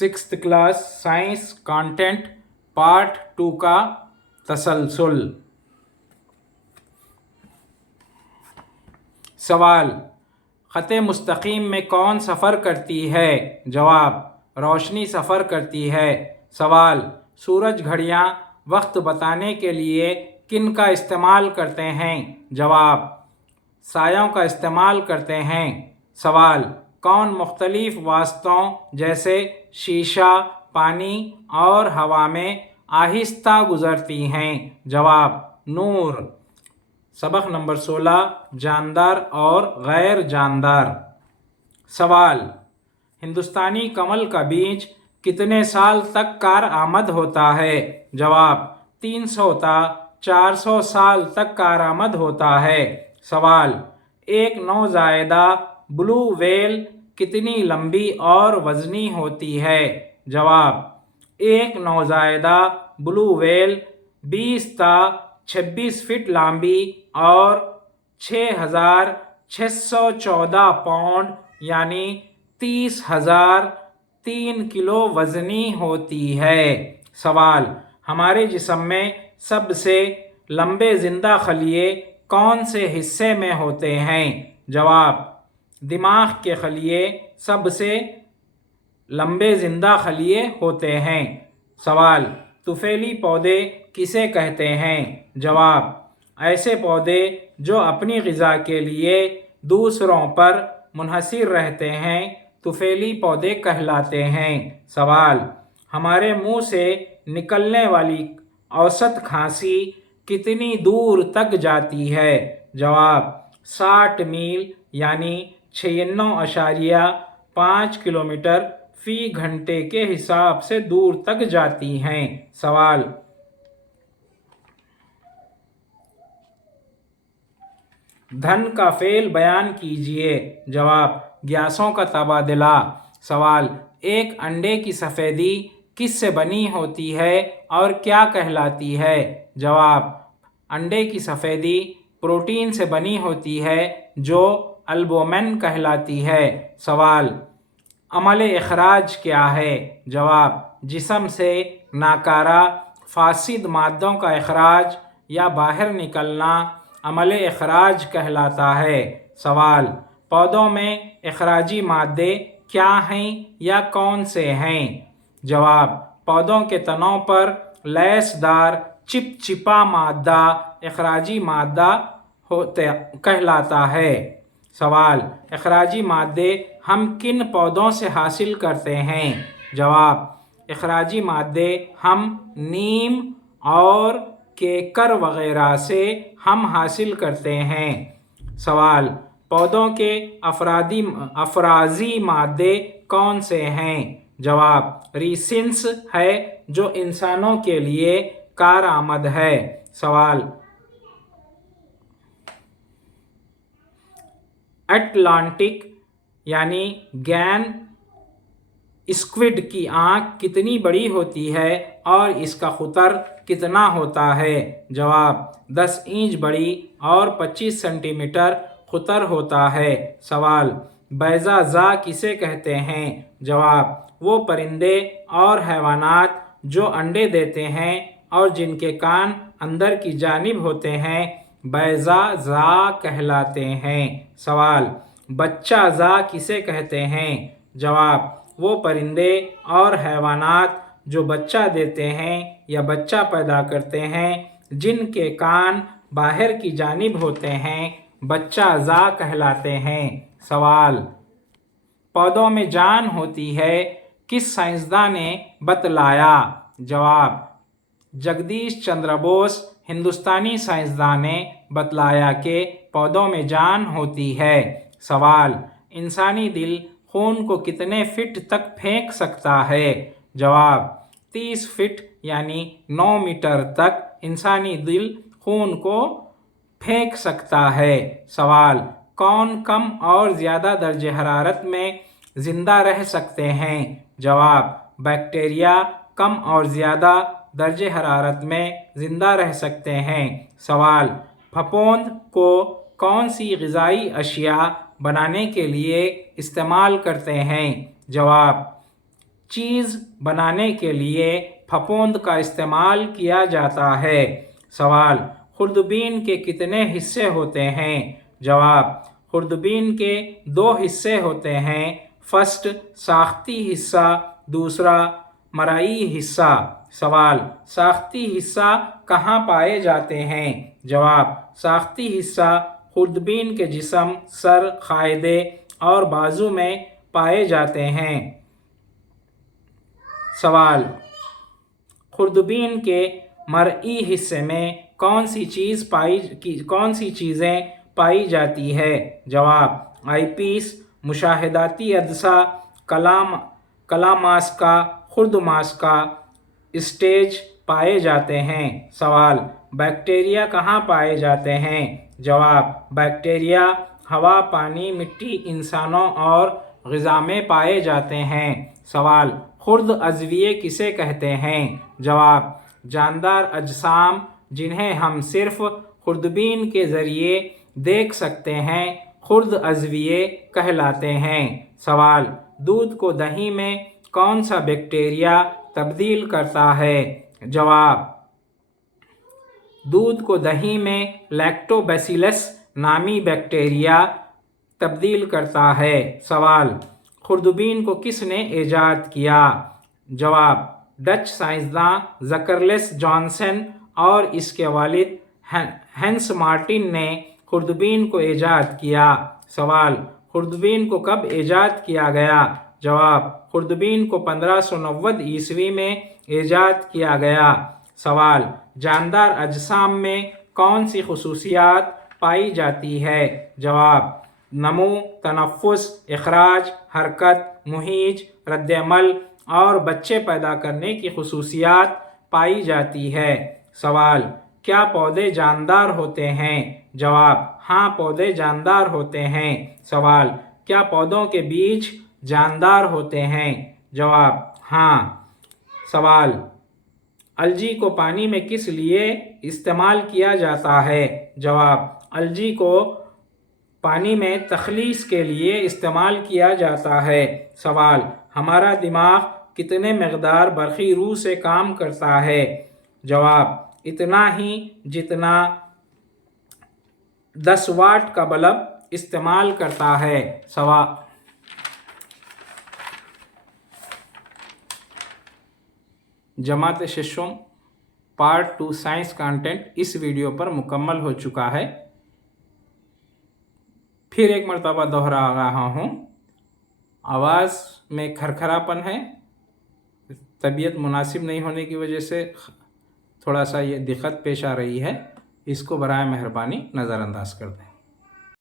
Sixth class science content part 2 का तसलसल। सवाल, ख़त मुस्तकीम में कौन सफ़र करती है? जवाब, रोशनी सफ़र करती है। सवाल, सूरज घड़ियाँ वक्त बताने के लिए किन का इस्तेमाल करते हैं? जवाब, सायों का इस्तेमाल करते हैं। सवाल, कौन मुख्तलिफ वास्तों जैसे शीशा, पानी और हवा में आहिस्ता गुजरती हैं? जवाब, नूर। सबक नंबर 16, जानदार और गैर जानदार। सवाल, हिंदुस्तानी कमल का बीज कितने साल तक कारआमद होता है? जवाब, 300 ता 400 साल तक कारआमद होता है। सवाल, एक नौज़ायदा ब्लू व्हेल कितनी लंबी और वज़नी होती है? जवाब, एक नौज़ायदा ब्लू व्हेल 20 ता 26 फीट लंबी और 6,614 पाउंड यानी 30,003 किलो वज़नी होती है। सवाल, हमारे जिस्म में सबसे लंबे जिंदा खलिए कौन से हिस्से में होते हैं? जवाब, दिमाग के खलिए सबसे लंबे जिंदा खलिए होते हैं। सवाल, तुफैली पौधे किसे कहते हैं? जवाब, ऐसे पौधे जो अपनी ग़िज़ा के लिए दूसरों पर मुनहसिर रहते हैं तुफैली पौधे कहलाते हैं। सवाल, हमारे मुंह से निकलने वाली औसत खांसी कितनी दूर तक जाती है? जवाब, 60 मील यानी 96.5 किलोमीटर फी घंटे के हिसाब से दूर तक जाती हैं। सवाल, धन का फेल बयान कीजिए। जवाब, ग्यासों का तबादला। सवाल, एक अंडे की सफ़ेदी किससे बनी होती है और क्या कहलाती है? जवाब, अंडे की सफ़ेदी प्रोटीन से बनी होती है जो अल्बुमिन कहलाती है। सवाल, अमल इखराज क्या है? जवाब, जिस्म से नाकारा फासिद मादों का इखराज या बाहर निकलना अमल इखराज कहलाता है। सवाल, पौधों में इखराजी मादे क्या हैं या कौन से हैं? जवाब, पौधों के तनों पर लैसदार चिपचिपा मादा इखराजी मादा कहलाता है। सवाल, इखराजी मादे हम किन पौधों से हासिल करते हैं? जवाब, इखराजी मादे हम नीम और केकर वगैरह से हम हासिल करते हैं। सवाल, पौधों के अफराजी मादे कौन से हैं? जवाब, रीसिन्स है जो इंसानों के लिए कारआमद है। सवाल, अटलांटिक यानी गैन स्क्विड की आँख कितनी बड़ी होती है और इसका खुतर कितना होता है? जवाब, 10 इंच बड़ी और 25 सेंटीमीटर खुतर होता है। सवाल, बैज़ा किसे कहते हैं? जवाब, वो परिंदे और हैवानात जो अंडे देते हैं और जिनके कान अंदर की जानिब होते हैं बैज़ा कहलाते हैं। सवाल, बच्चा ज़ा किसे कहते हैं? जवाब, वो परिंदे और हैवानात जो बच्चा देते हैं या बच्चा पैदा करते हैं जिनके कान बाहर की जानिब होते हैं बच्चा ज़ा कहलाते हैं। सवाल, पौधों में जान होती है किस साइंसदान ने बतलाया? जवाब, जगदीश चंद्र बोस हिंदुस्तानी साइंसदान ने बतलाया कि पौधों में जान होती है। सवाल, इंसानी दिल खून को कितने फीट तक फेंक सकता है? जवाब, 30 फीट यानी 9 मीटर तक इंसानी दिल खून को फेंक सकता है। सवाल, कौन कम और ज़्यादा दर्जे हरारत में ज़िंदा रह सकते हैं? जवाब, बैक्टीरिया कम और ज़्यादा दर्जे हरारत में ज़िंदा रह सकते हैं। सवाल, फफूंद को कौन सी ग़िज़ाई अशिया बनाने के लिए इस्तेमाल करते हैं? जवाब, چیز بنانے کے لیے پھپھوند کا استعمال کیا جاتا ہے؟ سوال، خوردبین کے کتنے حصے ہوتے ہیں؟ جواب، خوردبین کے 2 حصے ہوتے ہیں، فرسٹ ساختی حصہ، دوسرا مرئی حصہ۔ سوال، ساختی حصہ کہاں پائے جاتے ہیں؟ جواب، ساختی حصہ خوردبین کے جسم، سر، قاعدے اور بازو میں پائے جاتے ہیں۔ سوال، خوردبین کے مرئی حصے میں کون سی چیزیں پائی جاتی ہے؟ جواب، آئی پیس، مشاہداتی عدسہ، کلا ماسکا، خرد ماسکا، اسٹیج پائے جاتے ہیں۔ سوال، بیکٹیریا کہاں پائے جاتے ہیں؟ جواب، بیکٹیریا ہوا، پانی، مٹی، انسانوں اور غذا میں پائے جاتے ہیں۔ سوال، خرد اضویے کسے کہتے ہیں؟ جواب، جاندار اجسام جنہیں ہم صرف خوردبین کے ذریعے دیکھ سکتے ہیں خرد اضویے کہلاتے ہیں۔ سوال، دودھ کو دہی میں کون سا بیکٹیریا تبدیل کرتا ہے؟ جواب، دودھ کو دہی میں لیکٹوبیسیلس نامی بیکٹیریا تبدیل کرتا ہے۔ سوال، خوردبین کو کس نے ایجاد کیا؟ جواب، ڈچ سائنسداں زکرلس جانسن اور اس کے والد ہنس مارٹن نے خوردبین کو ایجاد کیا۔ سوال، خوردبین کو کب ایجاد کیا گیا؟ جواب، خوردبین کو 1590 عیسوی میں ایجاد کیا گیا۔ سوال، جاندار اجسام میں کون سی خصوصیات پائی جاتی ہے؟ جواب، نمو، تنفس، اخراج، حرکت، مہیج، رد عمل اور بچے پیدا کرنے کی خصوصیات پائی جاتی ہے۔ سوال، کیا پودے جاندار ہوتے ہیں؟ جواب، ہاں، پودے جاندار ہوتے ہیں۔ سوال، کیا پودوں کے بیج جاندار ہوتے ہیں؟ جواب، ہاں۔ سوال، الجی کو پانی میں کس لیے استعمال کیا جاتا ہے؟ جواب، الجی کو پانی میں تخلیص کے لیے استعمال کیا جاتا ہے۔ سوال، ہمارا دماغ کتنے مقدار برقی روح سے کام کرتا ہے؟ جواب، اتنا ہی جتنا 10 واٹ کا بلب استعمال کرتا ہے۔ سوال، جماعت ششم پارٹ 2 سائنس کانٹینٹ اس ویڈیو پر مکمل ہو چکا ہے۔ پھر ایک مرتبہ دوہرا رہا ہوں، آواز میں کھرکھراپن ہے، طبیعت مناسب نہیں ہونے کی وجہ سے تھوڑا سا یہ دقت پیش آ رہی ہے، اس کو برائے مہربانی نظر انداز کر دیں۔